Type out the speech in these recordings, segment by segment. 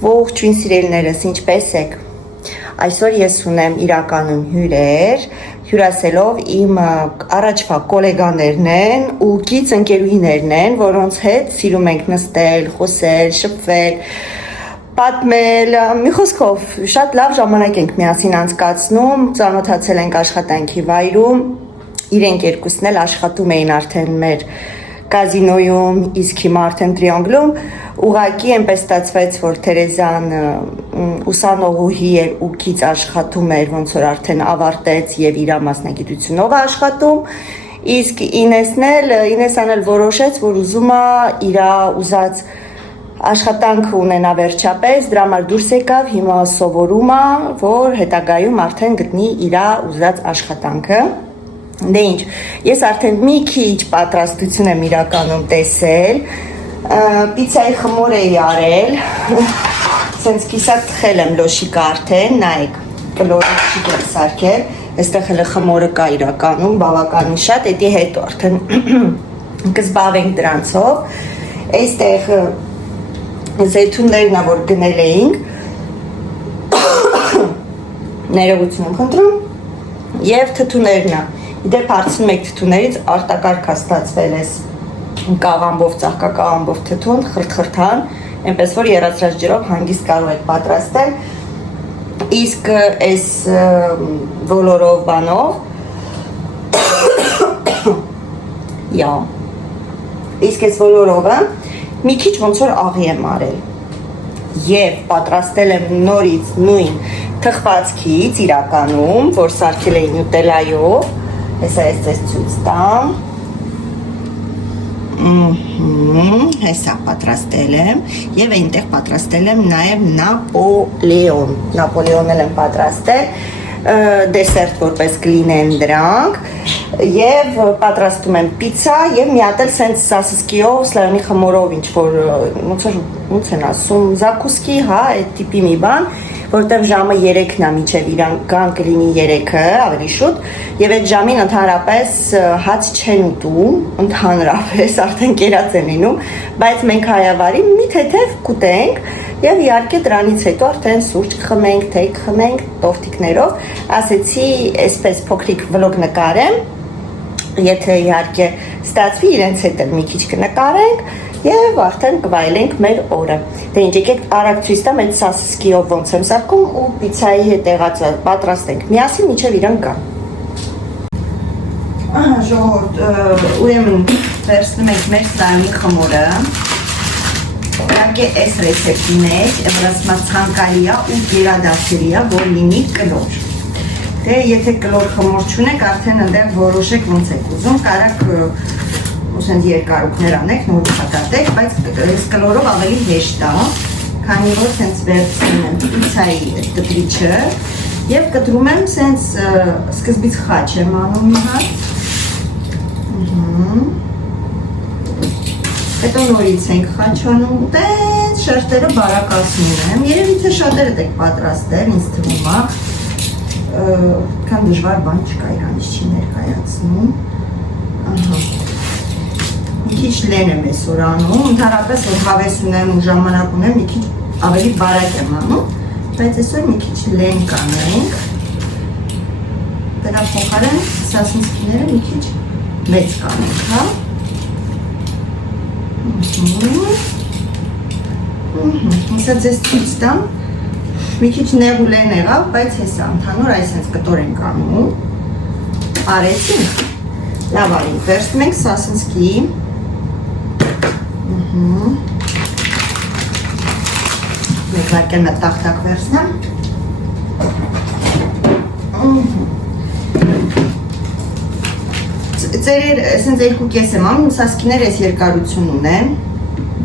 Ողջույն սիրելիներս, ինչպե՞ս եք։ Այսօր ես ունեմ իրականում հյուրեր, հյուրասելով իմ առաջվա գոլեգաներն են ու գից ընկերուհիներն են, որոնց հետ սիրում ենք նստել, խոսել, շփվել, պատմել, մի խոսքով շատ լավ ժամանակ ենք միասին անցկացնում, ծանոթացել ենք աշխատանքի վայրում, իրենք երկուսն էլ աշխատում էին արդեն մեր կազինոյում, իսկ հիմա արդեն Տրիանգլում, ուղղակի այնպես ստացվեց, որ Թերեզան ուսանողուհի էր ու գից աշխատում էր, ոնց որ արդեն ավարտեց եւ իր մասնագիտությունով է աշխատում, իսկ Ինեսան էլ որոշեց, որ ուզում է իր ուզած աշխատանքը ունենա վերջապես, դրա համար դուրս եկավ, հիմա սովորում է, որ հետագայում արդեն գտնի իր ուզած աշխատանքը։ Դե ինչ, ես արդեն մի քիչ պատրաստություն եմ իրականում տեսել, պիցայի խմոր էի արել, սենց կիսատ թխել եմ լոշիկը արդեն, նայեք, կլորիկ չիք եմ սարքել, այստեղ հլը խմորը կա իրականում, բավականին շատ, էդի հետո արդեն կզբաղվենք դրանցով, այստեղ զեյթուններն է, որ գնել էինք, ներողություն եմ խնդրում, և թթուներն է, Իդեպ հարցնում եք թթուներից արտակարգ ստացվել ես կաղամբով, ծաղկակաղամբով թթուն, խրթխրթան, այնպես որ եռացրած ջրով հանգիստ կարող եք պատրաստել, իսկ այս ոլորով բանով, իսկ այս ոլորովը մի քիչ ոնց որ աղի եմ արել և պատրաստել եմ նորից նույն թխվածքից իրականում, որ սարքել էի նյուտելայով, Հեսա ես ձեզ ցույց տամ, հեսա պատրաստել եմ և այնտեղ պատրաստել եմ նաև նապոլեոն էլ եմ պատրաստել, դեսերտ որպես կլինեն դրանք և պատրաստում եմ պիցա և մի հատ էլ սենց սասսկիով, սլայոնի խմորով ինչ-որ, ոնց են ասում, զակուսկի, այդ տիպի մի բան, որտեղ ժամը 3-ն է մինչև իրան կան կլինի 3-ը, ավելի շուտ, և այդ ժամին ընդհանրապես հաց չեն ուտում, ընդհանրապես արդեն կերած են լինում, բայց մենք հայավարի մի թեթև կուտենք և իհարկե դրանից հետո արդեն սուրճ կխմենք, թեյ կխմենք, տորտիկներով, ասեցի այսպես փոքրիկ վլոգ նկարեմ, եթե իհարկե ստացվի իրենց հետ էլ մի քիչ կնկարենք և արդեն կվայելենք մեր օրը։ Դե ինչ եկեք արագ ցույց տամ այդ սասսկիով ոնց եմ սարքում ու պիցայի հետ եղածը պատրաստենք միասին մինչև իրան գա։ Ահա ժողովուրդ, ուրեմն վերցնում ենք մեր սալմի խմորը։ Իհարկե այս ռեցեպտի մեջ վրացմա ցանկալի է ու գերադասելի է, որ լինի կլոր։ Դե եթե կլոր խմոր չունեք, արդեն ընդեղ որոշեք ոնց եք ուզում, կարաք ուսենց երկարուկներ անեք, նոր պատատեք, բայց այս կլորով ավելի հեշտ է, քանի որ սենց վերցնում եմ պիցայի տպրիչը և կտրում եմ սենց սկզբից խաչ եմ անում մի հատ, հետո նորից ենք խաչ անում, տենց շերտերը բարակացնում եմ, երևի թե շատերդ եք պատրաստել, ինձ թվում է, կան դժվար բան չկա իրանից չի ներկայացնում, մի քիչ լեն եմ այսօր անում, ընդհանրապես որ հավես ունեմ ու ժամանակ ունեմ, մի քիչ ավելի բարակ եմ անում, բայց այսօր մի քիչ լեն կանենք, դրա փոխարեն սասունցքիները մի քիչ մեծ կանենք, հա? Հեսա ձեզ ցույց տամ, մի քիչ նեղ ու լեն եղավ, բայց հեսա ընդհանուր այսենց կտոր ենք անում, արեցինք, լավ արի, վերցնում ենք սասունցքի, Մեկ մը տախտակ վերցնեմ Ձեր սենց երկու կես եմ անում, սասկիներ ես երկարություն ունեն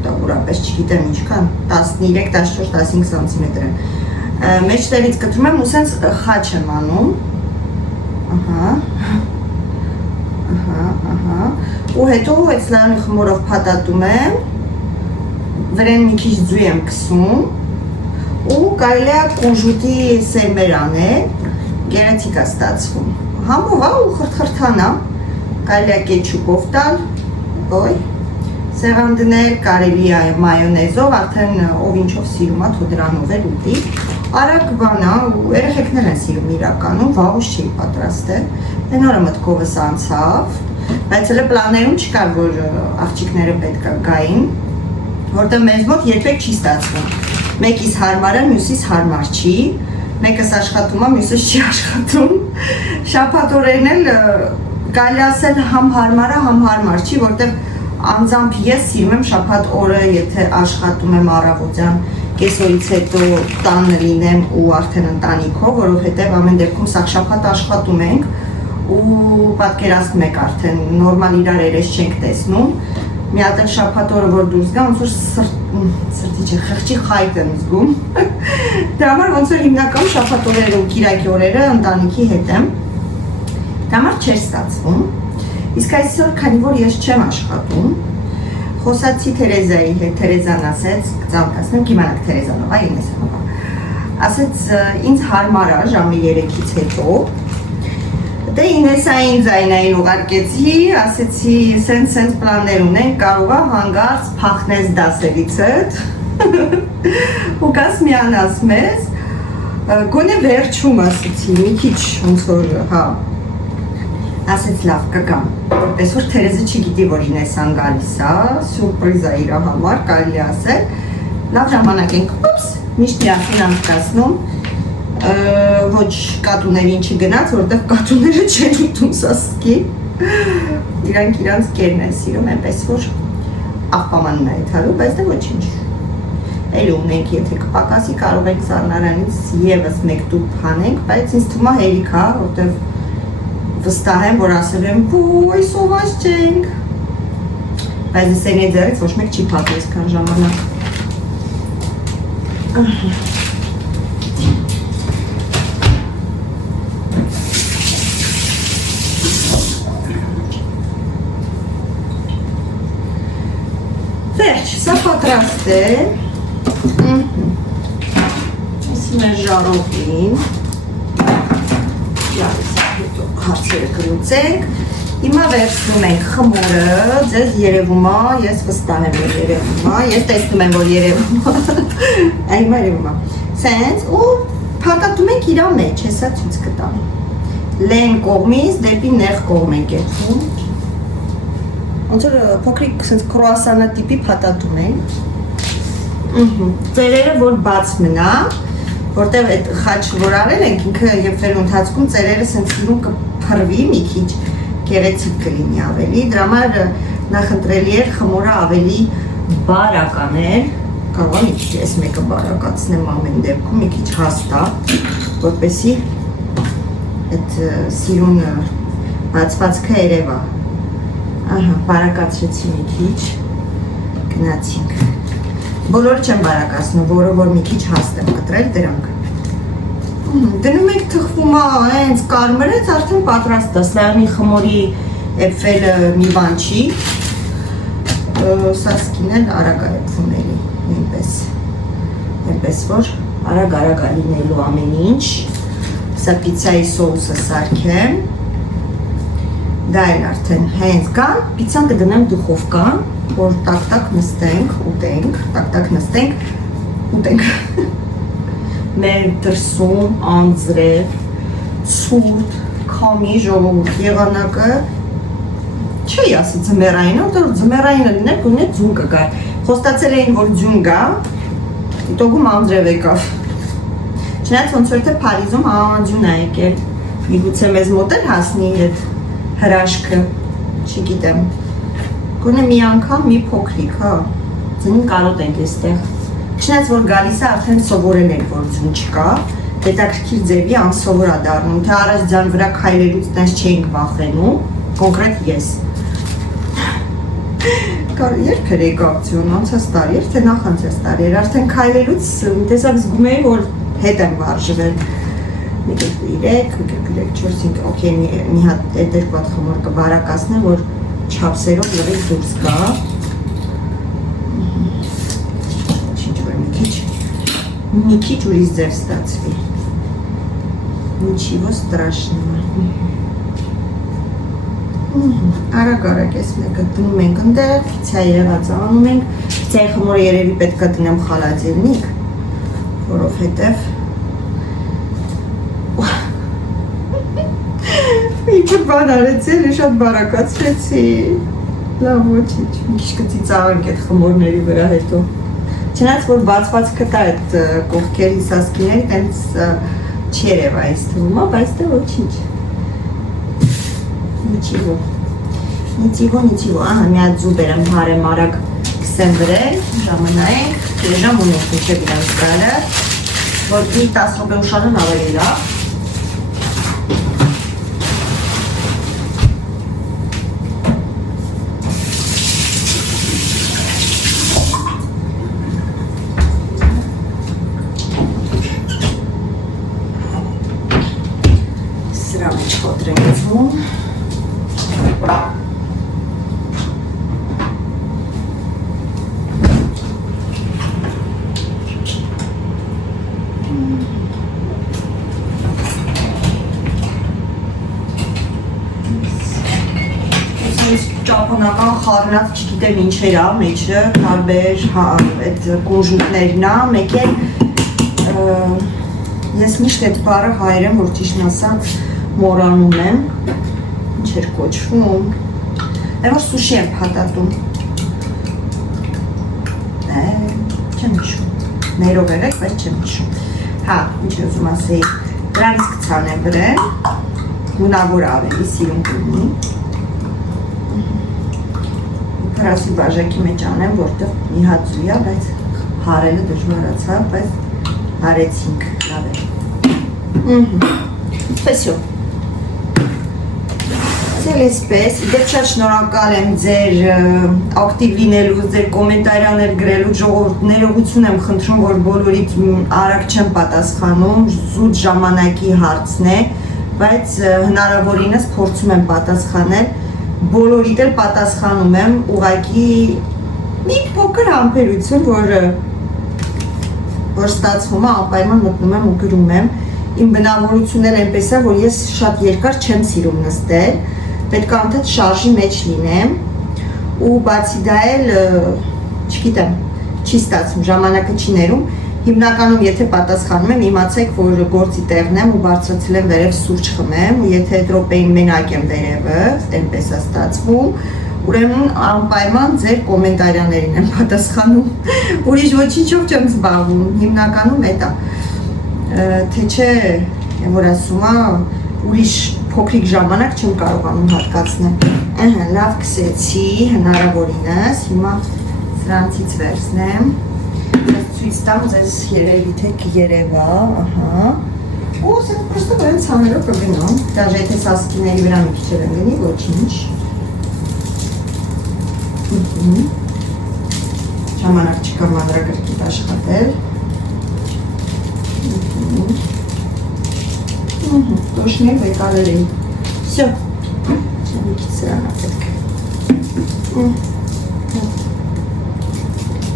տակուրապես չգիտեմ ինչքան 13-14-15 սանտիմետր են մեջտեղից կտրում եմ ու սենց խաչ եմ անում ու հետո այդ սլայոնի խմորով փաթաթում եմ վրեն մի քիչ ձու եմ քսում ու կարելի է կունժուտի սերմեր անել, գեղեցիկ է ստացվում։ Համով է ու խրթխրթան է, կարելի է կետչուպով տալ, սեղան դնել, կարելի է մայոնեզով, արդեն ով ինչով սիրում է, թող դրանով էլ ուտի։ Արագ բան է, ու երեխեքներ են սիրում իրականում, վաղուց չի պատրաստել։ Այն օրը մտքովս անցավ, բայց հələ պլաներում չկար, որ աղջիկները պետք է գային, որտեղ մեզ մոտ երբեք չի ստացվում։ Մեկից հարմար է, մյուսից հարմար չի, մեկս աշխատում է, մյուսս չի աշխատում։ Շաբաթ օրերն էլ կարելի ասել համ հարմար է, համ հարմար չի, որտեղ անձամբ ես սիրում եմ շաբաթ օրը, եթե աշխատում եմ առավոտյան, կեսօրից հետո տանը լինեմ ու արդեն ընտանիքով, որովհետև ամեն դեպքում սա շաբաթ աշխատում ենք ու պատկերացնում եք արդեն նորմալ իրար երես չենք տեսնում։ Մի հատ էլ շաբաթ օրը որ դուրս գա, ոնց որ սրտի չէ, խղճի խայտ եմ զգում։ Դրա համար ոնց որ հիմնականում շաբաթ օրերը ու կիրակի օրերը ընտանիքի հետ եմ։ Դա համար չէր ստացվում։ Իսկ այսօր, քանի որ ես չեմ աշխատում, խոսացի Թերեզայի հետ, Թերեզան ասեց, կծանոթացնեմ, կիմանաք Թերեզանով, Ինեսանով։ Ասեց, ինձ հարմար է ժամը 3-ից հետո։ Դե Ինեսային ձայնային ուղարկեցի, ասեցի, սենց պլաններ ունենք, կարող է հանգարց փախնես դասերիցդ։ Ու գաս միանաս մեզ, գոնե վերջում ասեցի, մի քիչ ոնց որ, հա, ասեց լավ կգամ, որպես որ Թերեզը չգիտի, որ Ինեսան գալիս է, սուրպրիզ է իր համար, կարելի ասել, լավ ժամանակ ենք, ուպս, միշտ միասին անցկացնում, ոչ կատուներին չգնաց, որտեղ կատուները չեն ուտում սասկի, իրանք իրանց կերն են սիրում, այնպես որ աղբամանն է եթարու, բայց դե ոչինչ, էլ ունենք, եթե կպակասի կարող ենք սառնարանից եվս մեկ տուփ հանենք, բայց ինձ թվում է հերիք է, որտեղ վստահ եմ, որ ասել եմ, ոյ, սոված չենք, բայց դեսենի ձերից ոչ մեկ չի փակի այսքան ժամանակ։ Վերջ, սա պատրաստ է, իսի մեր ժարովին, հարցերը կլուծենք, հիմա վերցնում ենք խմորը, ձեզ երևում է, ես վստահ եմ, որ երևում է, ես տեսնում եմ, որ երևում է, հիմա երևում է, սենց ու փակատում ենք իրա մեջ, հեսա ցույց կտամ, լեն կողմից դեպի նեղ կողմ ենք եկում, ոնց որ փոքրիկ սենց կրուասանա տիպի փաթաթում ենք, ծերերը որ բաց մնա, որտեղ այդ խաչը որ արել ենք, ինքը եփվելու ընթացքում ծերերը սենց իրում կփռվի մի քիչ գեղեցիկ կլինի ավելի, դրա համար նախընտրելի էր խմորը ավելի բարականել, կարող է մի քիչ այս մեկը բարակացնեմ ամեն դեպքում, մի քիչ հաստատ, որպեսզի այդ սիրուն բացվածքը երևա, ահա, բարակացրեցի մի քիչ, գնացինք, բոլորը չեմ բարակացնում, որը որ մի քիչ հաստ եմ կտրել դրանք, դնում ենք թխվում է, հենց կարմրեց, արդեն պատրաստ է, սլայանի խմորի էպվելը մի բան չի, սասկին էլ արագ է էպվում էլի, նույնպես որ արագ է լինելու ամեն ինչ, սա պիցայի սոուսը սարքեմ, դա էլ արդեն հենց կան, պիցան կդնեմ դուխովկան, որ տակ-տակ նստենք, ուտենք, տակ-տակ նստենք, ուտենք, մեր դրսում, անձրև, ցուրտ, քամի, ժողովուրդ, եղանակը, չի ասի ձմեռային, որտեղ ձմեռայինը լիներ, գոնե ձուն կգար, խոստացել էին, որ ձուն գա, դիտոգում անձրև եկավ, չնայած ոնց որ թե Փարիզում ձուն է եկել, միգուցե մեզ մոտ էլ հասնի այդ հրաշքը, չգիտեմ, գոնե մի անգամ մի փոքրիկ, հա, ձնին կարոտ ենք այստեղ, չնայած որ գալիս է արդեն սովորել ենք, որ ձուն չկա, հետաքրքիր ձևի անսովոր է դառնում, թե առաջ ձյան վրա քայլելուց տես չենք վախենում, կոնկրետ ես։ Երբ էր եկակցիոն, անցած տարի էր, թե նախանցած տարի էր, արդեն քայլելուց տեսակ զգում էի, որ հետ եմ վարժվել։ Մի կերպ 3, մի կերպ 4, 5, օքեյ, մի հատ այդ երկու հատ խմոր կբարակացնեմ, որ չափսերով լրիվ դուրս գա։ Մի քիչ ուրիշ ձև ստացվի։ Ничего страшного. Արագ ես մեկը դնում ենք ընդեղ, պիցայի եղածը անում ենք, պիցայի խմորը երևի պետք է դնեմ խալադիրնիկ, որովհետև իբր բան արեցի, էլի շատ բարակացրեցի, լավ ոչինչ, մի քիչ կծիծաղենք այդ խմորների վրա հետո, չնայած որ բացված կտա այդ կողքերի սասկիների, տենց չի երևա այս թվում, բայց դե ոչինչ, Նիցիվո, ահա մի հատ ձու բերեմ հարեմ արագ կսեմ վրել, ժամանայենք, ժամ ունենք մինչև իրանց գալը, որ մի 10 րոպե ուշանան ավելի լավ։ Սրա մեջ խոտրենք զվում։ Ճապոնական խառնած չգիտեմ ինչեր ա մեջը, տարբեր այդ կոնժուկներն ա, մեկ էլ ես միշտ այդ բառը հայերեն, որ ճիշտն ասած մոռանում եմ, ինչ էր կոչվում, որ սուշի եմ փաթաթում, չեմ հիշում, ներով եղեք, բայց չեմ հիշում, հա, ինչ ուզում ասեի, դրանից կցանեմ վրեն, գունավոր ավելի սիրուն կունի, Հրասի բաժակի մեջ անեմ, որտեղ մի հատ զույա, բայց հարելը դժվարացավ, բայց հարեցինք, լավ է։ Վեսյո։ Ձեր էսպես, իդեպ շատ շնորհակալ եմ ձեր ակտիվ լինելու, ձեր կոմենտարիաներ գրելու, ժողովուրդ ներողություն եմ խնդրում, որ բոլորիդ արագ չեմ պատասխանում, զուտ ժամանակի հարցն է, բայց հնարավորինս փորձում եմ պատասխանել, բոլորիդ էլ պատասխանում եմ, ուղղակի մի փոքր համբերություն, որ ստացվում է, անպայման մտնում եմ ու գրում եմ, իմ բնավորությունն էլ այնպես է, որ ես շատ երկար չեմ սիրում նստել, պետք է անդադ շարժի մեջ լինեմ ու բացի դա էլ, չգիտեմ, չի ստացվում, ժամանակը չի ներում, հիմնականում եթե պատասխանում եմ, իմացեք, որ գործի տեղն եմ ու բարձրացել եմ վերև սուրճ խմեմ ու եթե րոպեին մենակ եմ վերևը, այնպես է ստացվում, ուրեմն անպայման ձեր կոմենտարիաներին եմ պատասխանում, ուրիշ ոչինչով չեմ զբաղվում, հիմնականում էդ է, թե չէ, որ ասում է, ուրիշ փոքրիկ ժամանակ չեմ կարողանում հատկացնել, լավ կսեցի, հնարավորինս, հիմա սրանցից վերցնեմ, ցույց տամ ձեզ երևի թե կերևա, ահա, ու ասենք պրոստը վրան ցաներով կգնում, դաժե եթե սասկիների վրա մի քիչ եմ գնի, ոչինչ, ժամանակ չկա մանրակրկիտ աշխատել, դոշներ վեկալեր էի, վսյո, մի քիչ սրանա պետք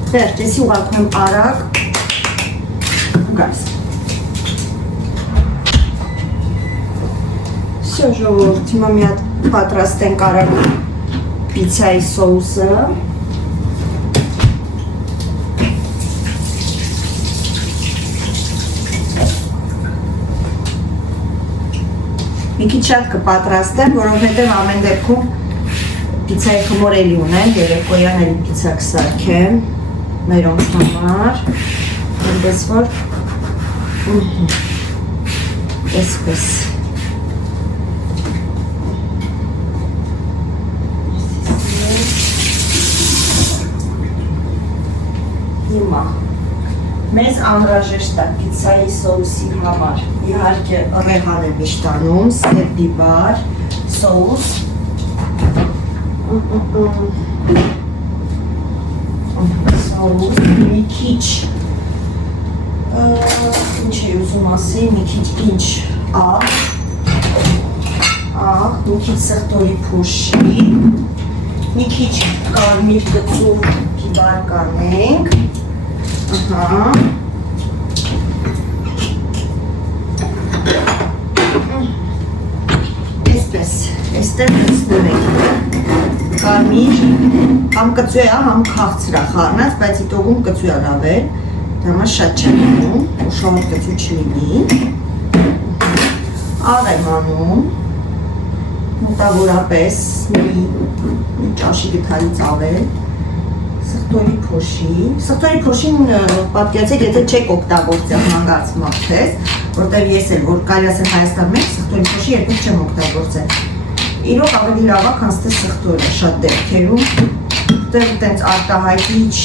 Վերջ, եսի ուղակում եմ արագ ու գայս Վսյո ժողորդ, հիմա մի հատ պատրաստենք արագ պիցայի սոուսը Մի քիչ շատ կպատրաստեմ, որովհետև ամեն դեպքում պիցայի խմոր էլի ունեն, երեկոյան էլի պիցա կսարքեմ, մերոնց համար, այնպես որ, այսպես, հիմա, մեզ անհրաժեշտ է պիցայի սոուսի համար, իհարկե ռեհան եմ միշտ անում, սև բիբար, սոուս, սոուս, մի քիչ, ինչ է ուզում ասի, մի քիչ ինչ աղ, մի քիչ սրտորի փոշի, մի քիչ կարմիր կծու բիբար կանենք, Այսպես ստեղ լցնում ենք կարմիր, համ կծու է, համ քաղցր է խառնած, բայց իտոգում կծու է լավ է, դա շատ չեմ անում, ու շատ կծու չլինի, աղ եմ անում, մոտավորապես մի ճաշի գթալից ավել, սխտորի փոշին պատկերացեք, եթե չեք օգտագործել հանգարց մաղթես, որտեղ ես էլ, որ կարելի ասել Հայաստան մեջ սխտորի փոշի երբեք չեմ օգտագործել։ Իրոք ավելի լավ է, քան ստե սխտորը շատ դեպքերում, որտեղ տենց արտահայտիչ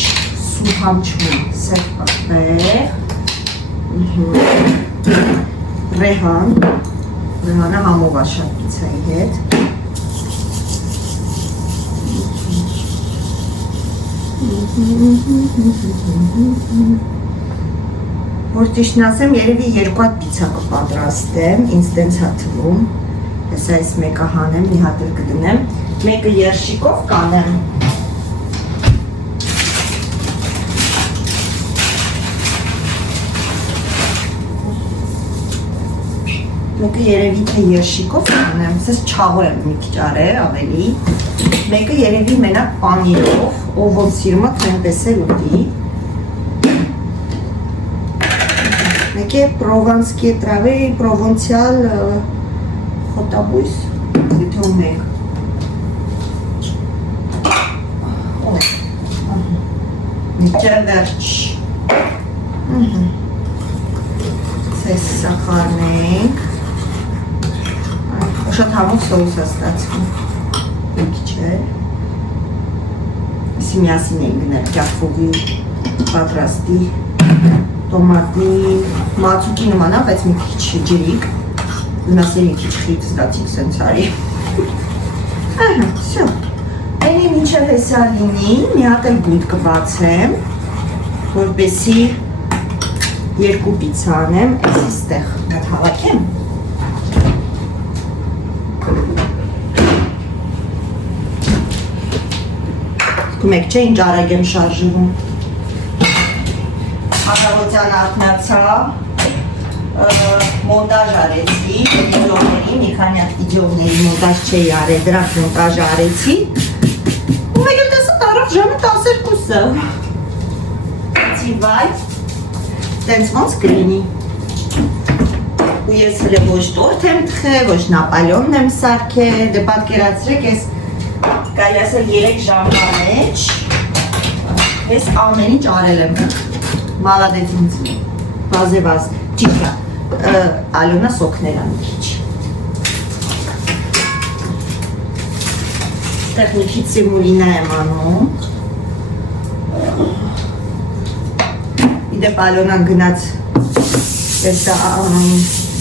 սուհամ չունի, սև պատվեղ, ռեհանը համով է շատ պիցայի հետ։ Որ ճիշտն ասեմ, երևի երկու հատ պիցա կպատրաստեմ, ինձ տենց հա թվում, ես այս մեկը հանեմ, մի հատ էլ կդնեմ, մեկը երշիկով կանեմ։ Մեկը երևի թե երշիկով կանեմ, սես չաղո եմ մի քիչ արել ավելի, մեկը երևի մենակ պանիրով, ով ով սիրում է նույնպես էլ ուտի։ Մեկը պրովանսկի տրավի, պրովոնցիալ խոտաբույս, եթե ունենք։ Մեկը վերջ։ Սես սախարնենք։ Շատ համով սոուս է ստացվում։ Մի քիչ է։ Իսի միասին էին գնել կյախվողի պատրաստի, տոմատի, մածուկի նման է, բայց մի քիչ ջրիկ, գնասի մի քիչ խիտ ստացիք սենց արի։ Ահա, սյո, այնի մինչև հեսա լինի, մի հատ էլ գունդ կբացեմ, որպեսի երկու պիցա անեմ, այսի ստեղ նատ հավաքեմ։ Մեկ չէ ինչ արագ եմ շարժվում։ Աղավոտյան արթնացա, մոնտաժ արեցի, վիդեոների, մի քանի հատ վիդեոների մոնտաժ չէի արել, դրանք մոնտաժ արեցի։ Ու մեկ էլ տեսա տարավ ժամը 12-ը։ Վայ, տենց ոնց կլինի։ Ու ես հլե ոչ տորթ եմ թխել, ոչ նապալյոնն եմ սարքել, դե պատկերացրեք ես կարելի ասել 3 ժամվա մեջ ես ամեն ինչ արել եմ, մալադեց ինձ, վազեվազ, ճիշտ է, Ալոնա սոքնել է մի քիչ։ Ստեղ մի քիչ սիմուլինա եմ անում, իդեպ Ալոնան գնաց,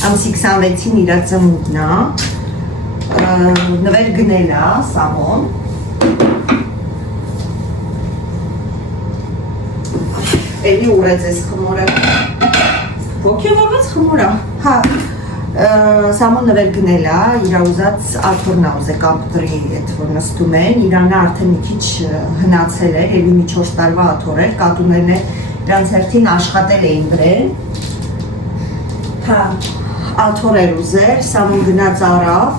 ամսի 26-ին իրա ծնունդն է, նվեր գնել է սամոն, էլի ուրեց ես խմորը, ոգևորված խմորա, հա, սամոն նվեր գնել է, իրա ուզած աթորն է ուզե կամպտրի էդ որ նստում են, իրանը արդեն մի քիչ հնացել էր, էլի մի 4 տարվա աթոր էր, կատուներն է իրանց հերթին աշխատել էին դրել, հա, աթոր էր ուզեր, սամոն գնաց արավ,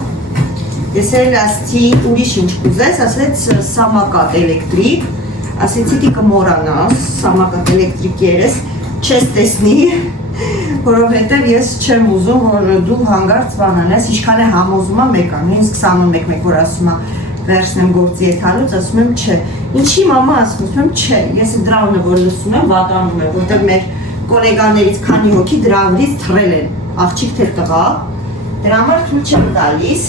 ես էլ ասցի ուրիշ ինչ կուզես, ասեց սամակատ էլեկտրիկ, ասեցի դի կմորանաս, սամակատ էլեկտրիկ երես, չես տեսնի, որովհետև ես չեմ ուզում, որ դու հանգարց բանանես, ինչքան է համոզում է մեկ ան, ինձ 21 որ ասում է վերջնեմ գործի հետ հալուց, ասում եմ չէ, ինչի մամա ասում եմ չէ, ես դրավնը որ լսում եմ, վատանում եմ, որտեղ մեր կոլեգաներից քանի հոգի դրավնից թռել են, աղջիկ թե տղա, դրա համար թույլ չեմ տալիս,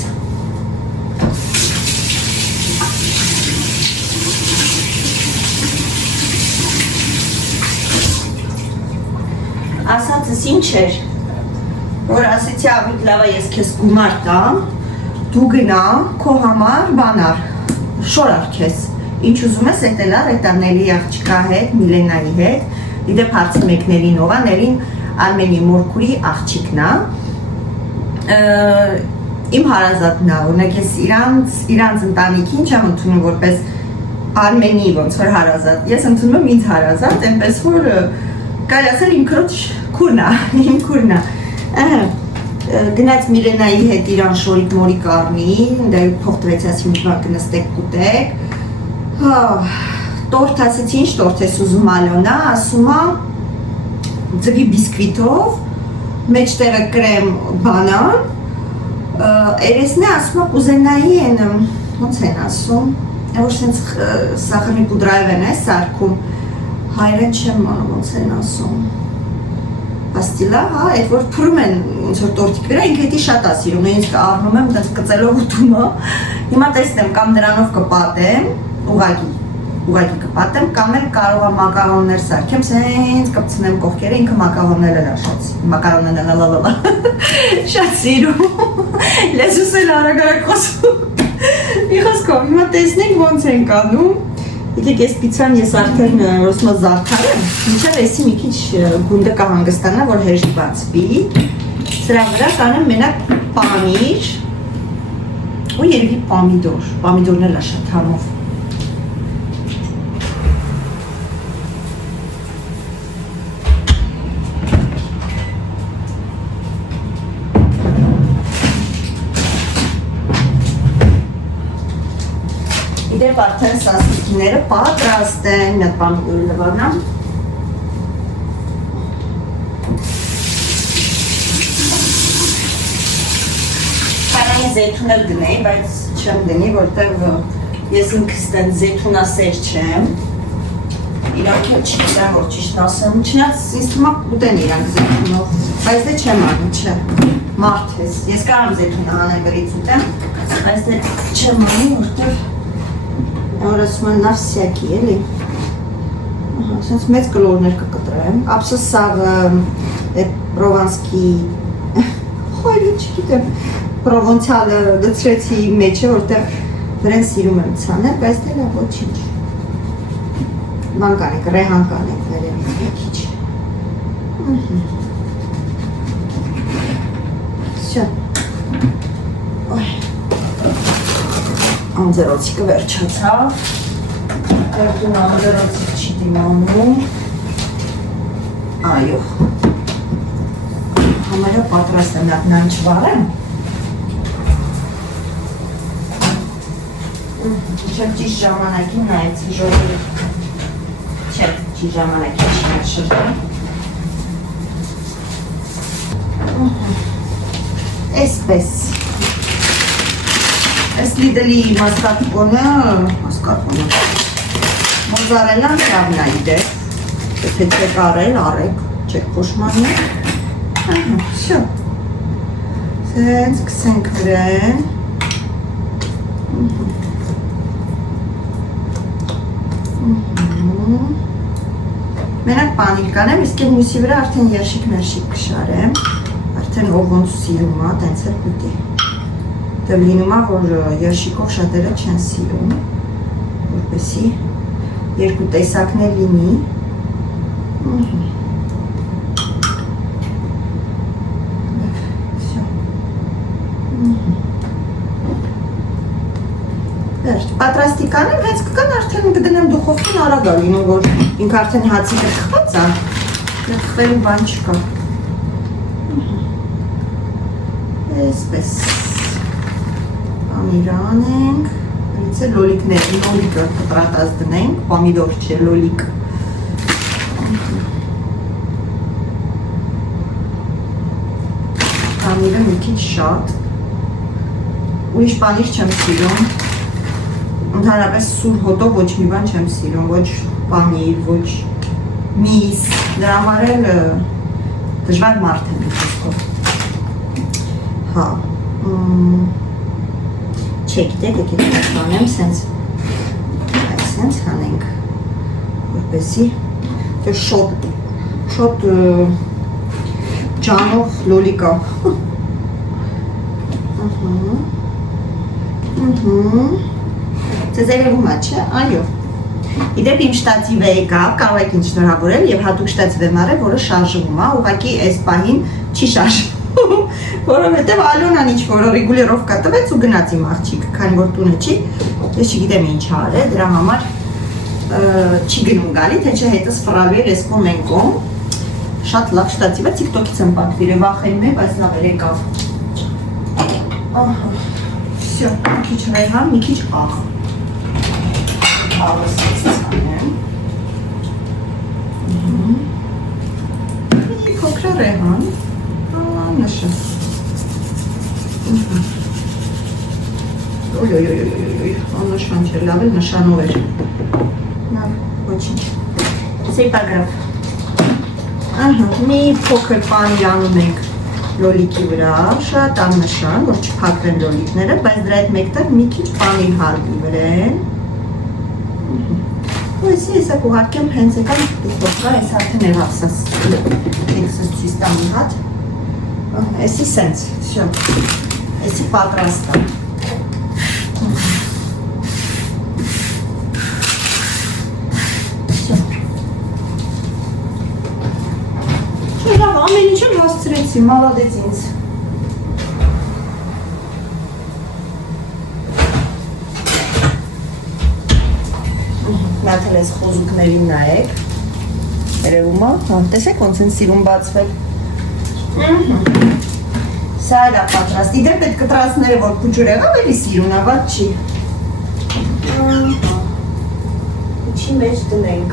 ասածս ինչ էր, որ ասեցի ավիտ լավա ես քեզ գումար տամ, դու գնա, քո համար բանար, շորար քեզ, ինչ ուզում ես էտելար էտանելի աղջիկա հետ, Միլենայի հետ, իդեպ հարցի մեկներին ողա, ներին Արմենի մորքուրի աղջիկն է, իմ հարազատն է, օրինակ ես իրանց ընտանիքին չեմ ընդունում որպես Արմենի ոնց որ հարազատ, ես ընդունում եմ ինձ հարազատ, այնպես որ կարելի ասել իմ քրոջ քուրն է, իմ քուրն է, Գնաց Միլենայի հետ իրան շորիկ մորիկ առնի, դա փող տվեցած մի բան կնստեք կուտեք։ Հա, տորտ ասեցի, ինչ տորտ ես ուզում Ալոնա, ասում է ձվի բիսկվիտով, մեջտեղը կրեմ բանան, երեսն է ասում է կուզենայի են, ոնց են ասում, որ սենց սախարնի պուդրայվ են է սարքում, հայրեն չեմ անում, ոնց են ասում, պաստիլա, հա, այդ որ փրում են ոնց որ տորտիկ վրա, ինք հետի շատ ասիրում, նույնիսկ առնում եմ, տենց կծելով ուտում է, հիմա տեսնեմ, կամ դրանով կպատեմ, ուղղակի կպատեմ, կամ էլ կարող է մակարոններ սարքեմ, սենց կպցնեմ կողքերը, ինքը մակարոնները լաշացի, մակարոնները լալալալա, շատ սիրում, լեզուս էլ արագ խոսում, մի խոսքով, հիմա տեսնենք ոնց ենք անում, եկեք ես պիցան ես արդեն ոսմա զարդարեմ, մինչև էսի մի քիչ գունդը կհանգստանա, որ հեշտ բացվի, սրա վրա կանեմ մենակ պանիր ու երևի պամիդորն էլ շատ համով Իդեպ արդեն սասուսկիները պատրաստ են, մի հատ պամիդոր լվանամ Կանայի զեյթուն էլ դնեի, բայց չեմ դնի, որտեղ ես ինքս տեն զեյթունասեր չեմ Իրանք էլ չգիտեմ, որ ճիշտ ասեմ, չնայած ինձ թվում է կուտեն իրանք զեյթունով, բայց դե չեմ անում, չէ, մարդ ես, ես կարամ զեյթունը հանեվերից ուտեմ, բայց դե չեմ անում, որտեղ Որ ասում են նավ սյակի, էլի, ասենց մեծ կլորներ կկտրեմ, ապսս սաղ պրովանսկի, խոյրի չգիտեմ, պրովոնցալը լծրեցի մեջը, որտեղ վրեն սիրում եմ ցանել, բայց դե լավ ոչինչ, բան կանեք, ռեհան կանեք վերևից մի քիչ, Շա, ոյ, Անձերոցիկը վերջացավ, երկուն անձերոցիկ չի դիմանում, այո, համարը պատրաստ եմ նան չվարեմ, չեմ ճիշտ ժամանակին նայեցի ժողովի, չեմ ճիշտ ժամանակին շրտեմ, էսպես, Այս լիդելի մասկատկոնը, մոզարելան կավնա իդե, եթե չեք արել, արեք, չեք պոշմանի, շո, սենց կսենք վրեն, մենակ պանիր կանեմ, իսկ են մյուսի վրա արդեն երշիկ կշարեմ, արդեն ով ոնց սիրում է, տենց էլ կուտի Դեմ լինում է, որ երշիկով շատերը չեն սիրում, որպեսի երկու տեսակներ լինի Պատրաստի կանեմ, հենց կկան արդեն կդնեմ դուխովքին արագ է լինում, որ ինք արդեն հացի կրխված է, կրխվելու բան չկա Այսպես Պամիրան ենք, հրիցը լոլիկը կտրատած դնենք, պամիդոր չէ, լոլիկ Պամիրը մի քիչ շատ Ուրիշ պանիր չեմ սիրում Ընդհանրապես սուր հոտով ոչ մի բան չեմ սիրում, ոչ պանիր, ոչ միս Դրա համար էլ դժվար մարդ եմ խոսքով Հա Չեկիտեք, եկեք հանեմ, սենց հանենք, որպեսի շոտ ջանով լոլիկա Ձեզերևում է, չէ, այո Իդեպ իմ շտատիվ է եկավ, կարող եք ինձ շնորհավորել և հատուկ շտատիվ եմ արել, որը շարժվում է, ուղղակի այս պահին չի շարժվում Որովհետև Ալոնան ինչ-որ ռեգուլերովկա տվեց ու գնաց իմ աղջիկ, քանի որ տունը չի, ես չգիտեմ ինչ արել, դրա համար չի գնում գալի, թե չէ հետս ֆրալու էր ես կոմ են կոմ, շատ լավ շտացիվ է, TikTok-ից եմ պատվիրել, վախենում եմ, բայց լավ էր եկավ։ Ահա, всё, մի քիչ ռեհան, մի քիչ աղ։ Աղը սացից անեմ։ Մի փոքր ռեհան, նշը։ Օյ, աննշան չէր, լավ էլ նշանով էր։ Լավ, ոչինչ։ Սեպագրավ։ Ահա, մի փոքր պանիր անում ենք լոլիկի վրա, շատ աննշան, որ չփակվեն լոլիկները, բայց դրա հետ մեկտեղ մի քիչ պանիր հարկի վրեն։ Ու եսա կուհարկեմ հենց եկան տիկոտկա, ես արդեն էր հաղսաս էքսս ցիստամի հատ։ Եսի սենց, շո, եսի պատրաստ է։ Լավ, ամեն ինչ էլ հասցրեցի, մալադեց ինձ։ Նաթել ես խոզուկներին նայեք։ Երևում է, տեսեք ոնց են սիրուն բացվել։ Սա էլ է պատրաստ, իդեպ այդ կտրածները, որ փուջուր եղավ, էլի սիրուն է, բաց չի։ Ինչի մեջ դնենք։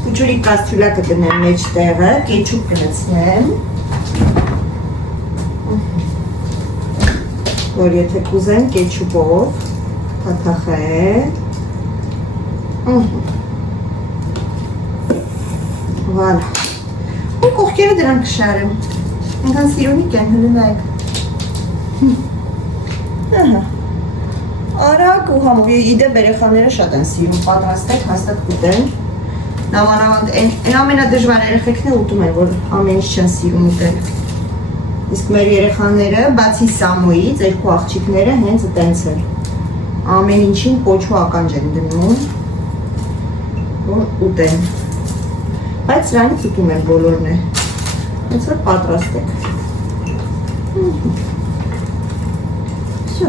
Փուջուրի կաստրուլա կդնեմ մեջ տեղը, կեչուպ կնցնեմ, որ եթե կուզեն կեչուպով թաթախել, վալա, ու կողքերը դրան կշարեմ, ինքան սիրունիկ են հլնայք, արագ ու համով, իդեպ երեխաները շատ են սիրուն, պատրաստեք, հաստատ կուտեն, Նամանավանդ են ամենադժվար երեխեքն է ուտում են, որ ամեն ինչ չեն սիրում ուտել։ Իսկ մեր երեխաները, բացի Սամոյից, երկու աղջիկները հենց տենց են։ Ամեն ինչին պոչու ականջ են դնում, որ ուտեն։ Բայց սրանից ուտում են բոլորն է։ Հենց որ պատրաստեք։ Всё։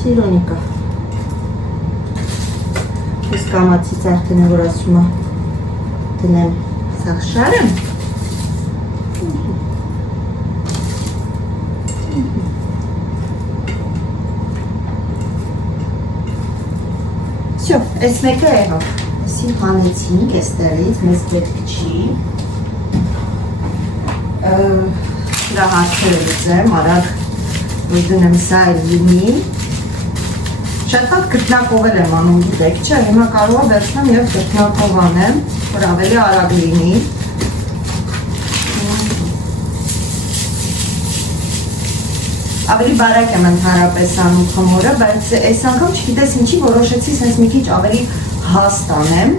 Սիրոնիկա։ Ես կամացից արդեն է, որ ասում է դնեմ սաղ շարեմ։ Всё, այս մեկը եղավ, եսի հանեցինք էստեղից, մեզ պետք չի։ Դրա հարցերը լուծեմ, արագ որ դնեմ սա էլ լինի։ Շատ հատ գտնակով եմ անում գիտեք, չէ, հիմա կարող վերցնեմ և գտնակով անեմ, որ ավելի արագ լինի։ Ավելի բարակ եմ ընդհանրապես անում խմորը, բայց այս անգամ չգիտես ինչի որոշեցի սենց մի քիչ ավելի հաստ անեմ,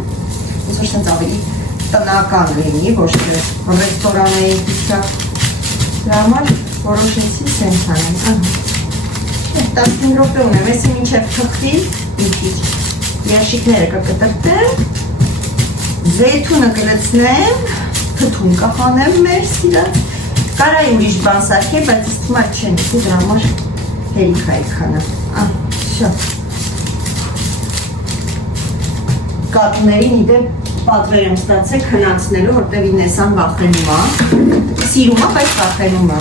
ոնց որ սենց ավելի տնական լինի, ոչ թե ռեստորանային պիցա, դրա համար որոշեցի սենց անեմ։ 15 րոպե ունեմ, եսի մինչև թխվի, մի քիչ երշիկները կկտրտեմ, զեյթունը կլցնեմ, թթուն կխանեմ մեր սիրած, կարա ուրիշ բան սարքեմ, բայց իս թվում է չեմ, դրա համար հերիք այդքանը, շո։ Կատուներին իդեպ պատվեր եմ ստացեք հնացնելու, որտև Ինեսան վախենում է, սիրում է, բայց վախենում է։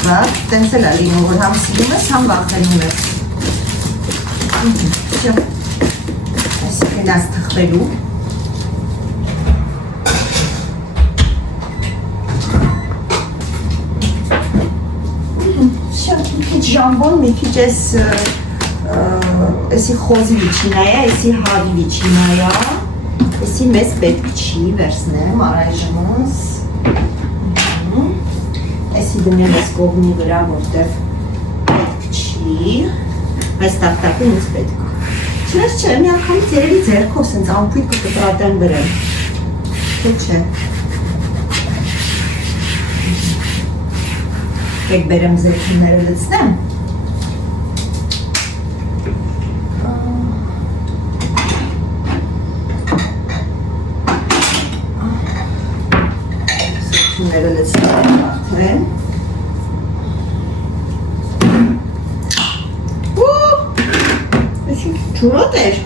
Բայց տենց էլ է լինում, որ համ սիրում ես, համ վախենում ես։ Շո, այսի կնաս թխվելու։ Շո, մի քիչ ժամբոն, մի քիչ էսի խոզի վիչինայա, էսի հավի վիչինայա, էսի մեզ պետք չի վերցնեմ, առայժմս։ Էսի դնեմ ես կողմի վրա, որտև պետք չի, բայց տախտակը ինձ պետք է։ Չնես չէ, մի անգամից երևի ձերքով սենց ամպույտ կկտրատեմ վրեմ, թե չէ։ Եկ բերեմ ձերքինները լծնեմ։ Ջրությունները լցնել եմ արդեն։ Ջուրոտ էր։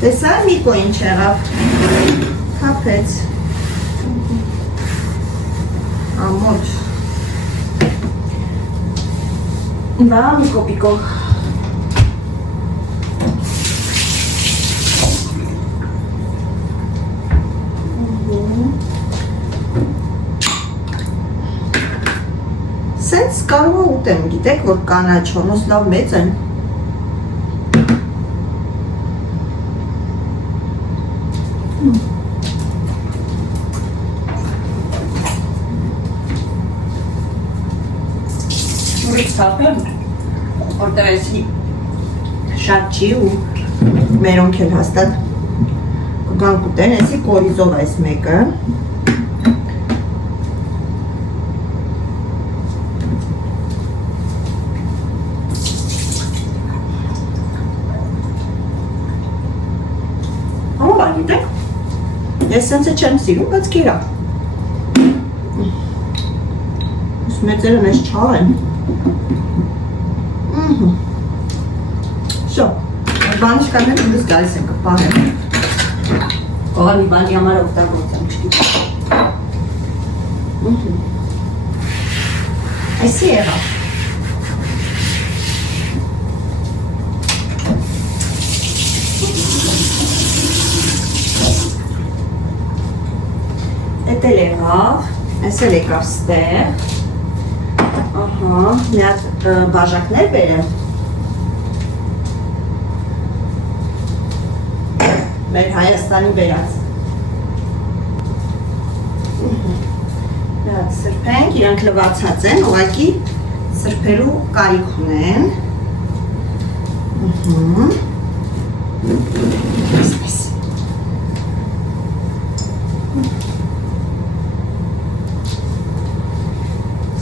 Տեսա Միկո ինչ եղավ։ Թափեց։ Ամոթ։ Բա Միկո Պիկո։ Սենց կարող է ուտեմ, գիտեք, որ կանաչ հոնոս լավ մեծ են։ Ուրից թափեմ, որտեղ էսի շատ չի ու մերոնք էլ հաստատ կգան կուտեն, էսի կորիզով այս մեկը։ Ես սենց է չեմ սիրում, բայց կերա։ Իս մեծերը մեզ չաղ են։ Շո, բանիշկաններ ուրս գալիս են կպահեմ։ Կողա մի բանի համար օգտագործեմ, չգիտեմ։ Այսի եղավ։ Էդ էլ եղավ, այս էլ եկավ ստեղ, մի հատ բաժակներ բերեմ, մեր Հայաստանի բերած, մի հատ սրբենք, իրանք լվացած են, ուղղակի սրբելու կարիք ունեն, այսպես,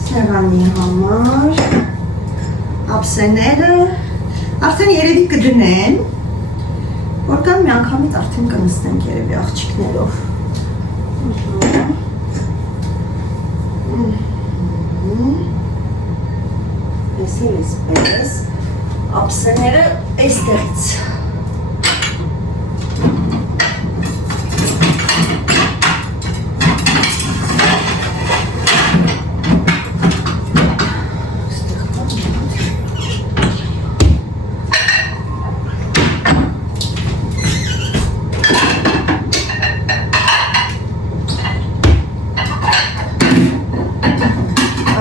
Սեղանի համար, ափսեները, արդեն երևի կդնեն, որքան մի անգամից արդեն կնստենք երևի աղջիկներով։ Ես էլ էսպես, ափսեները էստեղից։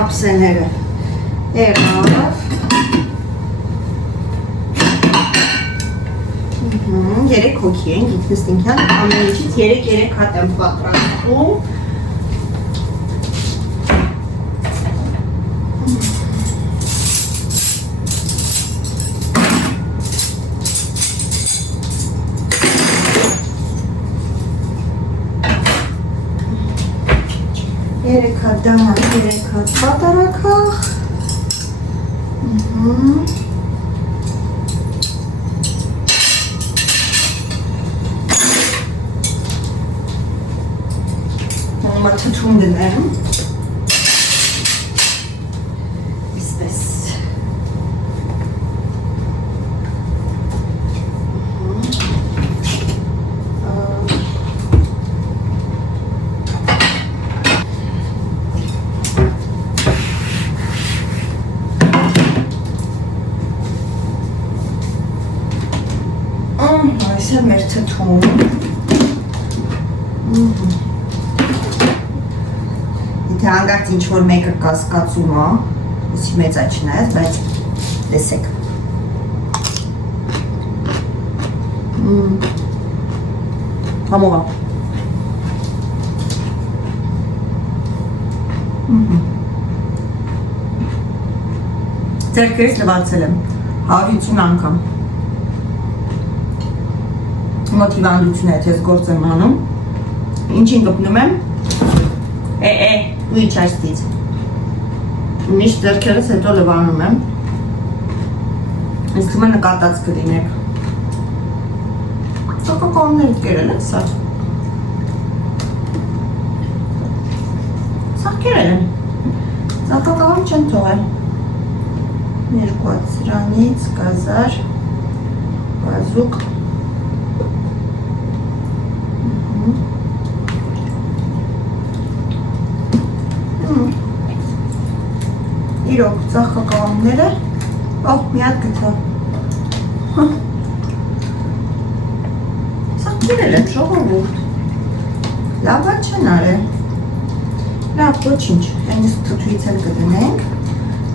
Ափսեները եղավ, երեք հոգի են, գիտնստ ինքյան, ամեն ինչից երեք հատ եմ պատրաստում, երեք հատ դաման, երեք հատ պատարակախ, Հիմա թթուն դնեմ, իսպես, այս է մեր թթուն, Եթե հանգարց ինչ-որ մեկը կասկածում է, ուսի մեծ է չնայած, բայց տեսեք։ Համով է։ Ձերքերից լվացել եմ, 150 անգամ։ Մոտ հիվանդություն է, ես գործ եմ անում, ինչին կպնում եմ, ու իչ այստից, միշտ ձերքերս հետո լվանում եմ, իսկ հիմա նկատած կլինեք, սակականներ կերել է սա, Ծաղկերել են։ Ծաղկակաղամ չեն թողել։ Երկու հատ սրանից, գազար, բազուկ։ Իրոք, ծաղկակաղամները, մի հատ գտա։ Ծաղկերել են, ժողովուրդ։ Լավ չեն արել։ Լավ, ոչինչ, այնս թութույց էլ կդնենք։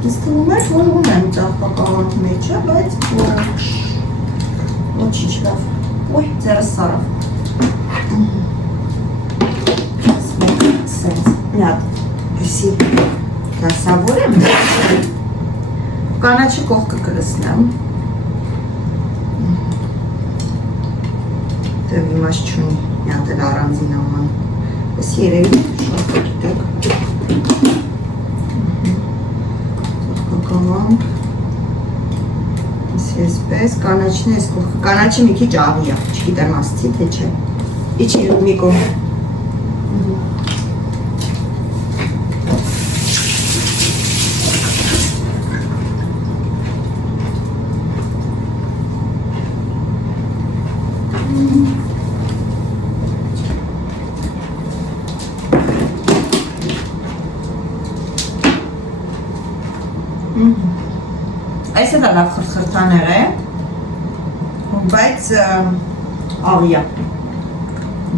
Ինձ թվում էր, որ ունեմ ծաղկակաղամ մեջը, բայց ոչինչ լավ։ Ոյ, ձերս սարավ։ Սենց, մի հատ, հուսի դասավոր եմ։ Կանաչի կողքը կլսնեմ։ Դև իմաց չունի, մի հատ էլ առանձին աման։ Ես երևի շատ գիտեք։ Ծաղկակաղամ։ Այսպես, կանաչին ես կողքը, կանաչի մի քիչ աղի է, չգիտեմ ասցի, թե չէ։ Իչի մի կողմ։ Այս է դա լավ խրթխրթաներ է, բայց աղի է,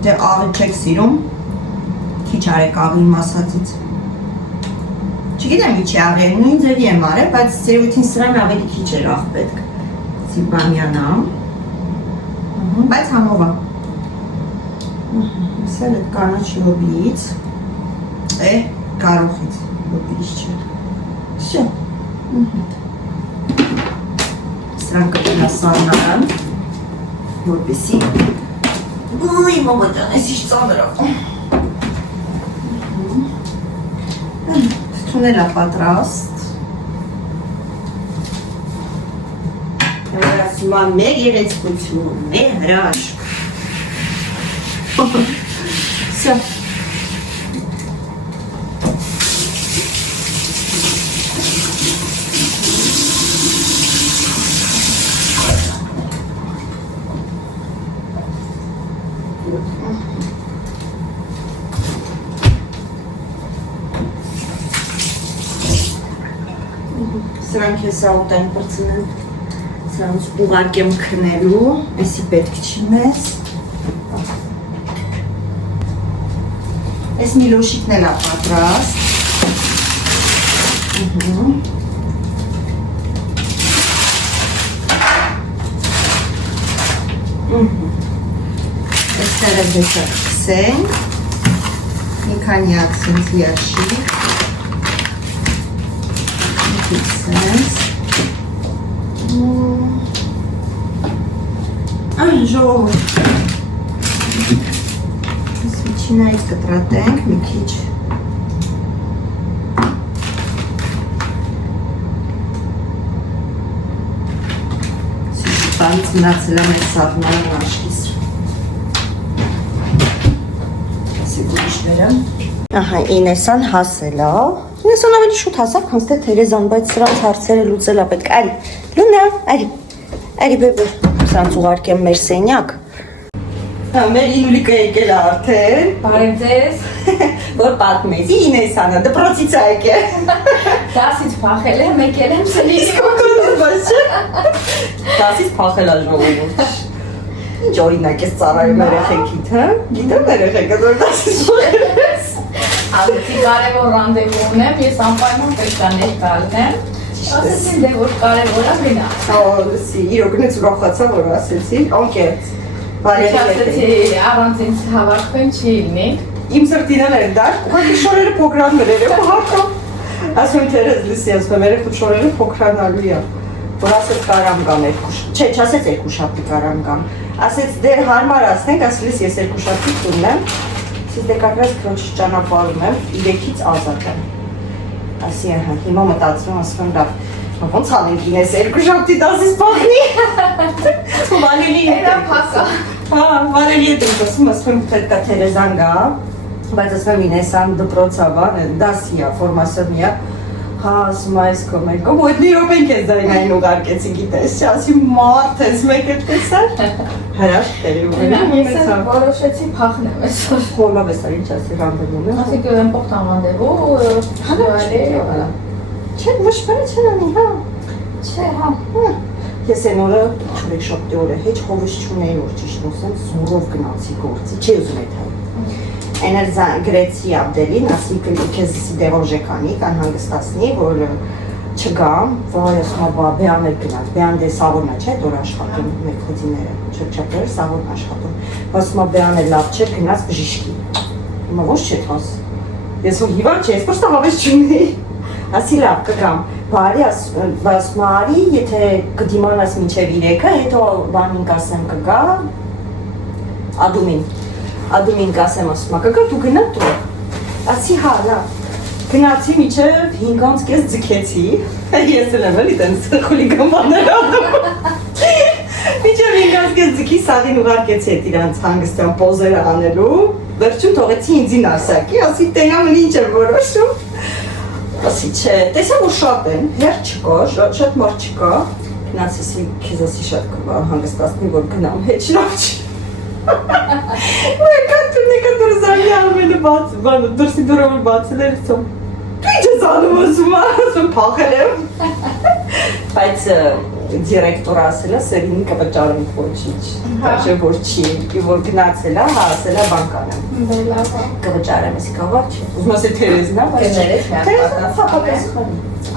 դե աղի չեք սիրում, քիչ արեք աղի մասածից, չգիտեմ իչ է աղի է, նույն ձևի եմ արել, բայց սերույթին սրան ավելի քիչ էր աղ պետք, սիբամյանամ, բայց համով է, ասել էդ կանաչ լոբից, կարոխից, լոբից չէ, շո, Սրանք կտնասաննարան, որպեսի Ոյ, մամատյան, ես իշ ծանրավ Թթունել է պատրաստ Ասում է մեր երեցկություն, մեր հրաշք Սա Սրանք ես աուտային պրծնեմ, սրանց ուղարկ եմ քնելու, այսի պետք չի մեզ Այս միլոշիկն էլ է պատրաստ Այստեղ էլ հեսա կքսենք Մի քանի ակսենց յաշիկ Sense. Ժողովուրդ Սվիչինայից կտրատենք մի քիչ Սիպանից մնացել եմ այդ սաղմարան աշկիս Սիգուրիշները Ահա, Ինեսան հասել է Ինեսան ավելի շուտ հասավ, կանց թե Թերեզան, բայց սրանց հարցերը լուծել է պետք Արի, լունա, արի բեբեր Սրանց ուղարկեմ մեր սենյակ Մեր ինուլիկը եկել է արդեն Բարև ձեզ Որ պատմեցի Ինեսանը, դպրոցից է եկել Դասից փախել եմ, եկել եմ սրից Դասից փախել է ժողովուրդ Ինչ օրինակ ես ծառայում երեխեքիդ, հա? Գիտեմ երեխեքը, որ դասից փախել ես Ասեցի կարևոր ռանդևու ունեմ, ես անպայման պետք է ներկայացնեմ Ասեցին դե որ կարևոր է գնա Իրոք նենց ուրախացա, որ ասեցի, անկեղծ Ասեցի առանց ինձ հավաքվեն չի լինի Իմ սրտինան էր դար, ուղղակի շորերը փոքրան մրեր եմ, հակա Ասում Թերեզ լսի, ասում եմ երեխու շորերը փոքրանալու է Որ ասեց կարամ գամ չէ, չասեց երկու շաբթի կարամ գամ Ասեց դեր հարմար ասնենք, ասելիս ես երկու շաբթի ունեմ Ես դե կակրած քրոջ ճանապարհում եմ, 3-ից ազատ եմ Ասի ահա, հիմա մտածում ասում լավ Ոնց անենք ինես երկու շաբթի դասից փախնի Վալերի հետ Էրա փակա Հա, Վալերի հետ եմ ասում, ասում պետք է Թերեզան գա բայց ասում ինեսան դպրոցա բան, դասիա, ֆորմասիոնիա, հա, ասում այս կոմեկո, ոյ մի րոպեն քեզ դայնային ուղարկեցի գիտես, ասի մարդ ես մեկ էլ տեսար։ Հրաշքներ ու Ես որոշեցի փախնեմ այսօր։ խոլավ էս ինչ ասի ռանդևում է։ Ասի que important rendez-vous, voilà. Չէ, ոչ բերեց հնանի, հա։ Չէ, հա։ Ես այն օրը չորեքշաբթի օրը հեչ հովս չունեի որ ճիշտ ասեմ, զորով գնացի գործի, չի ուզում այդ հա։ Էներզան գրեցի Աբդելին, ասի քեզ դերոնժե կանի, կան հանգստացնի, որ չգամ, վայ ասում բա բեաներ գնաց, բեան դե սավոնա չէ, դոր աշխատում մեր խոզիները, չփչապեր սավոն աշխատում։ Ասում բեանը լավ չէ, գնաց բժիշկի։ Հիմա ոչ չէ թաս։ Ես որ հիվանդ չէ, ես պրոստը հավես չունեի։ Ասի լավ կգամ, բարի ասում արի, եթե կդիմանաս մինչև 3-ը, հետո բանին կասեմ կգա, Ադումին կասեմ ասում կգա, դու գնա դու։ Ասի հա, լավ։ Գնացի մինչև 5-ից կես ձգեցի, ես էլ եմ էլի տենց խուլիգան բաներ անում։ Մինչև 5-ից կես ձգի սաղին ուղարկեցի այդ իրանց հանգստյան պոզերը անելու, վերջում թողեցի ինձին ասակի, ասի տենամն ինչ եմ որոշում։ Ասի չէ, տեսա որ շատ են, հերթ չկա, շատ մարդ չկա, գնացի քեզ ասի շատ հանգստացնի որ գնամ, հետ լավ չի։ Եկա դուրսանի ամենը բաց, բանը դուրսի դուրը բացել էր սում։ Դու ինչ ես անում ասում փախել եմ։ Բայց դիրեկտորը ասել է Սերինի կվճարում ոչինչ, դաշե որ չի, որ գնացել է, հա ասել է բան կանեմ։ Դե լավ է։ Կվճարեմ, ասի կավար չի։ Ուզում ասի Թերեզն է, բայց Թերեզն է,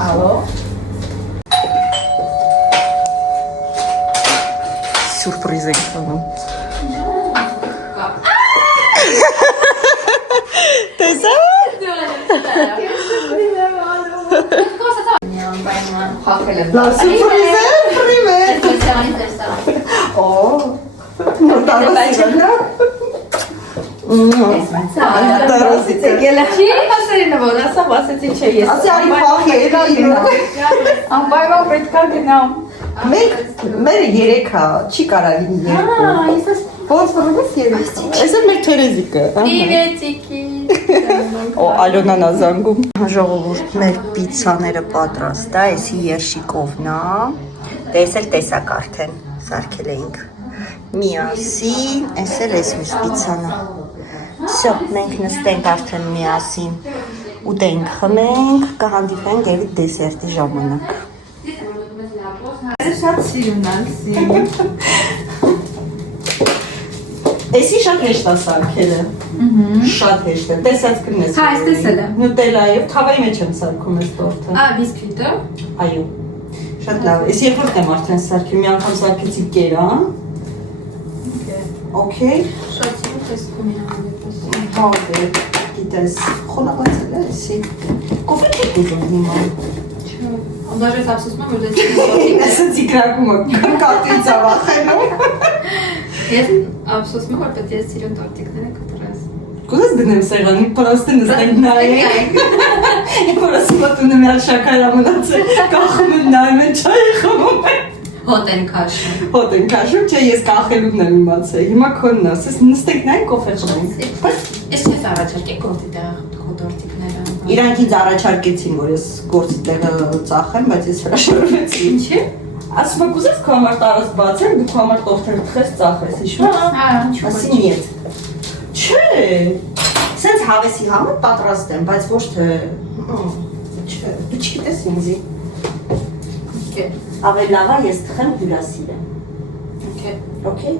ալո։ Սուրպրիզ ենք անում։ Տեսա՞։ Լավ սուրպրիզ է, պրիմետ։ Օ, նոտարոսիգնա։ Նոտարոսից եկել է։ Չի հասերինը որ ասա ասեցի չէ ես։ Ասի արի փախի եկա։ Անպայման պետք է գնամ։ Մերը 3-ա, չի կարա լինի 2։ Ես Ոնց որպես 3։ Այսօր մեր Թերեզիկը։ Պրիվետիկի։ Օ, Ալոնան ազանգում։ Ժողովուրդ, մեր պիցաները պատրաստ է, էսի երշիկովն է։ Դե ես էլ տեսակ արդեն սարքել էինք։ Միասին, էս էլ էս մյուս պիցան է։ Всё, մենք նստենք արդեն միասին։ Ուտենք, խմենք, կհանդիպենք էլի դեսերտի ժամանակ։ Շատ սիրուն անսի։ Էսի շատ հեշտ է սարքելը։ Շատ հեշտ է, տեսած կնես։ Հա, ես տեսել եմ։ Նուտելայով թավայի մեջ եմ սարքում ես տորթը։ Բիսկվիտը։ Այո։ Շատ լավ։ Ես երկրորդ եմ արդեն սարքել, մի անգամ սարքեցի կերան։ Okay։ Շատ սիրուն տեսքում է ամենպես։ Հա, դե, գիտես, խոնավացել է էսի։ Կոֆե չեք ուզում հիմա։ Даже ես ափսոսում եմ, որ դες Ասացի կրակումը, կատույց ավախենում։ Ես ափսոսում եմ, որ պետք է սիրուն տորտիկները կտրես։ Կուզես դնեմ սեղանի, պրոստը նստենք նայենք։ Որ ասում եմ մի հատ շաքար ամնացել, կախում են նայում են չայ խմում են։ Հոտ են քաշում։ Հոտ են քաշում, չէ ես կախելուկն եմ իմացել։ Հիմա քոնն ասես նստենք նայենք կոֆե խմենք։ Ես ես առաջարկի գործի տեղ տորտիկները։ Իրանք ինձ առաջարկեցին, որ ես գործի տեղը ծախեմ, բայց ես հրաշարվեցի։ Ինչի՞։ Ասում եմ, կուզես քո համար տարած բացեմ, դու քո համար տորթեր թխես, ծախես, հիշու՞մ ես։ Հա, Ասի նիետ։ Չէ։ Սենց հավեսի համար պատրաստ եմ, բայց ոչ թե չէ, դու չգիտես ինձի։ Ավելի լավ է ես թխեմ հյուրասիրեմ։ Okay։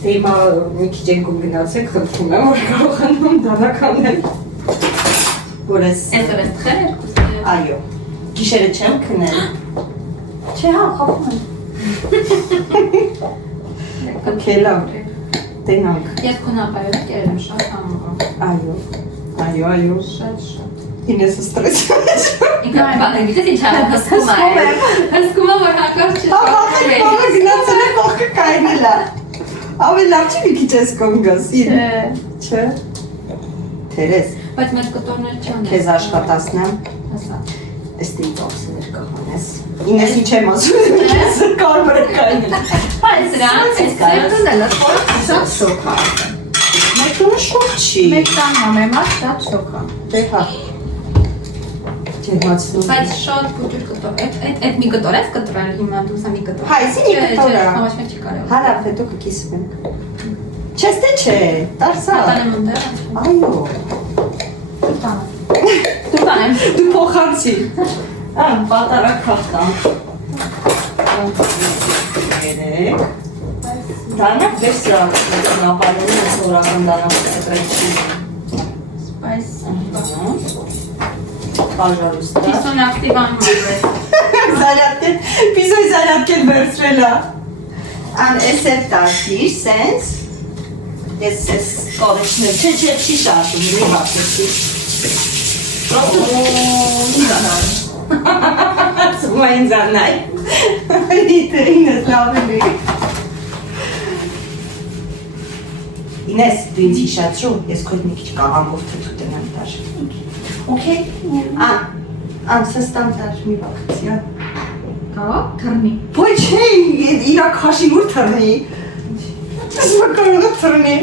Դե հիմա մի քիչ ենք գնացեք, խնդրում եմ, որ կարողանամ դառնալ։ Որ ես Այսօր ես թխել երկուսը։ Այո։ Գիշերը չեմ քնել։ Չէ, հա, խափում եմ։ Okay, լավ։ Տենանք։ Ես քնապայով կերեմ շատ համով։ Այո։ Շատ։ Ինես ստրեսում ես։ Ինքն այն բանը գիտես ինչ անում հսկում է։ Հսկում է որ հակառակ Ահա, գնացել է կողքը կայնելա։ Ավելի լավ չի մի քիչ ես կոնգաս։ Չէ։ Թերես, Բայց մեր կտորներ չան։ քեզ աշխատացնեմ։ Ասա։ Էստի ծովսներ կհանես։ Ինես ինչ եմ ասում, քեզ կարմր է կայնել։ Բայց դրանք էս ծերունն է լավ շատ շոկ է։ Մեկը շոկ չի։ Մեկ տան համեմատ շատ շոկ է։ Դե հա։ Ջերմացնում։ Բայց շատ փոքր կտոր։ Այդ մի կտոր է կտրել հիմա դու սա մի կտոր։ Հայ, սինի կտորա։ Համաշխարհ չի կարելի։ Հարավ հետո կկիսում ենք։ Չես թե չէ, տարսա։ Տանեմ ունդը։ Այո։ Դու տանեմ։ Դու փոխանցի։ Պատարակ խախտան։ Երեք։ Դանակ վերսրա նապարում է սորական դանակ կտրեցի։ Բայց Պաժարուստա։ Պիսոն ակտիվանում է։ Զարյատկել, պիզոյ զարյատկել վերցրելա։ Ան էսեր տաշիր, սենց։ Ես կորեչներ, չէ, չի շարժում, մի բացեցի։ Մի զանար։ Սումային զանայ։ Ինես լավելի։ Ինես, դու ինձ հիշացրու, ես քո հետ մի քիչ կաղամով թթու տնեմ տար։ Okay? Ան, սստան տար մի բաղցի, Կա, թռնի։ Ոյ չէ, իրա քաշին ուր թռնի։ Ես կարող է թռնի։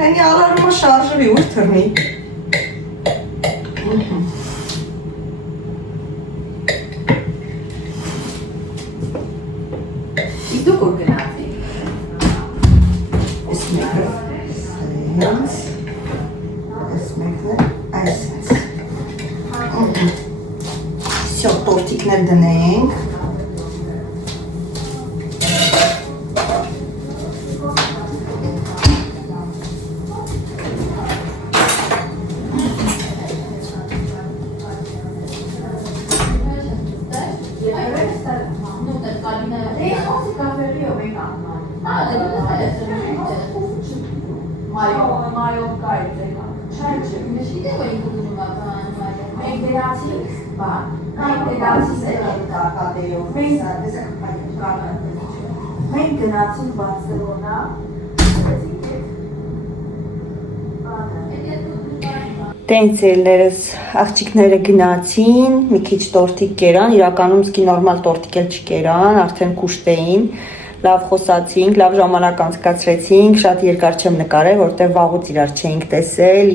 Այնի ալարումը շարժվի, ուր թռնի։ Իսկ դու որ գնացի։ Ես մեկը, սենց, ես մեկը, այսենց։ Всё, տորտիկներ դնենք։ Մենք գնացինք Բարսելոնա, Տենցելներս աղջիկները գնացին, մի քիչ տորտիկ կերան, իրականում սկի նորմալ տորտիկ էլ չկերան, արդեն կուշտեին, լավ խոսացինք, լավ ժամանակ անցկացրեցինք, շատ երկար չեմ նկարել, որտեղ վաղուց իրար չէինք տեսել,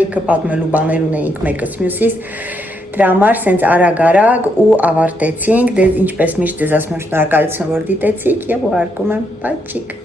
լիքը պատմելու բաներ ունեինք մեկս մյուսից, դրա համար սենց արագ ու ավարտեցինք, ինչպես միշտ ձեզ ասում եմ շնորհակալություն, որ դիտեցիք եւ ուղարկում եմ պաչիկ։